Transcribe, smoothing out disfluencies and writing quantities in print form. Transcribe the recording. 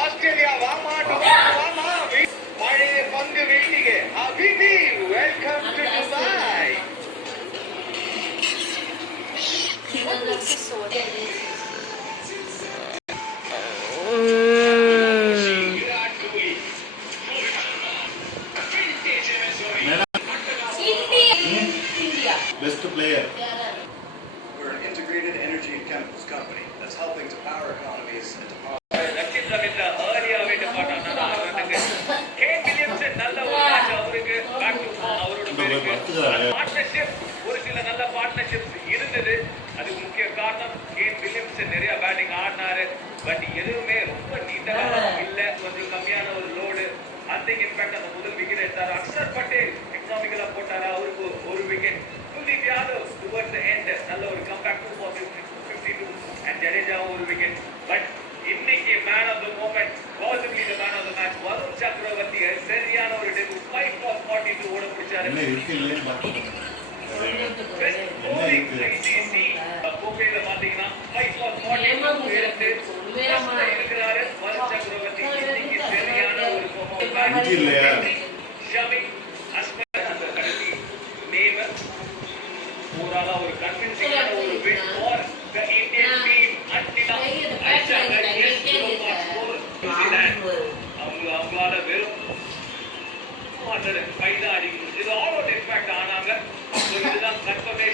Australia வாமா வாமா பழைய பந்து வீட்டிಗೆ அபிதி welcome to Dubai. Best player. We're an integrated energy and chemicals company that's helping to power economies and to power. ஒரு சில நல்ல பார்ட்னர்ஷிப்ஸ் இருந்தது. அதுக்கு முக்கிய காரணம் கேன் வில்லியம்ஸ் நிறைய பேட்டிங் ஆடினாரு. பட் எதுவுமே ரொம்ப நீட்டாக இல்ல, கொஞ்சம் கம்மியான ஒரு லோடு. அந்த இன்ஃபேக்ட் அந்த முதல் விக்கெட் எடுத்தாரு. அக்ஷர் பட்டேல் எக்கனாமிக்கலா போட்டாரு, அவருக்கு ஒரு wicket. Kuldeep Yadav towards the end நல்ல ஒரு கம்பேக் 252 அண்ட் ஜடேஜா ஒரு விக்கெட். பட் இன்னைக்கு man of the moment, possibly the man of the match Varun Chakravarthy சரியான ஒரு டெபு 5 for 42 ஓட பிடிச்சாரு. என்ன இருக்குல்ல பாத்தீங்க. கோப்பையில பாத்தீங்கன்னா 5 for 42 இருக்கிறாரு வருண் சக்கரவர்த்தி. இன்னைக்கு சரியான ஒரு பெர்ஃபார்மன்ஸ் இல்லையா? ஷமி அஸ்மர் அந்த கடைசி நேவர் ஓவராலா ஒரு கன்வின்சிங்கான ஒரு win for the Indian team. அவங்களால வெறும் 205 தான் அடிக்கணும். இது ஆல் அவுட் இன்ஃபேக்ட் ஆனாங்க. இதுதான் கன்ஃபர்மேஷன்.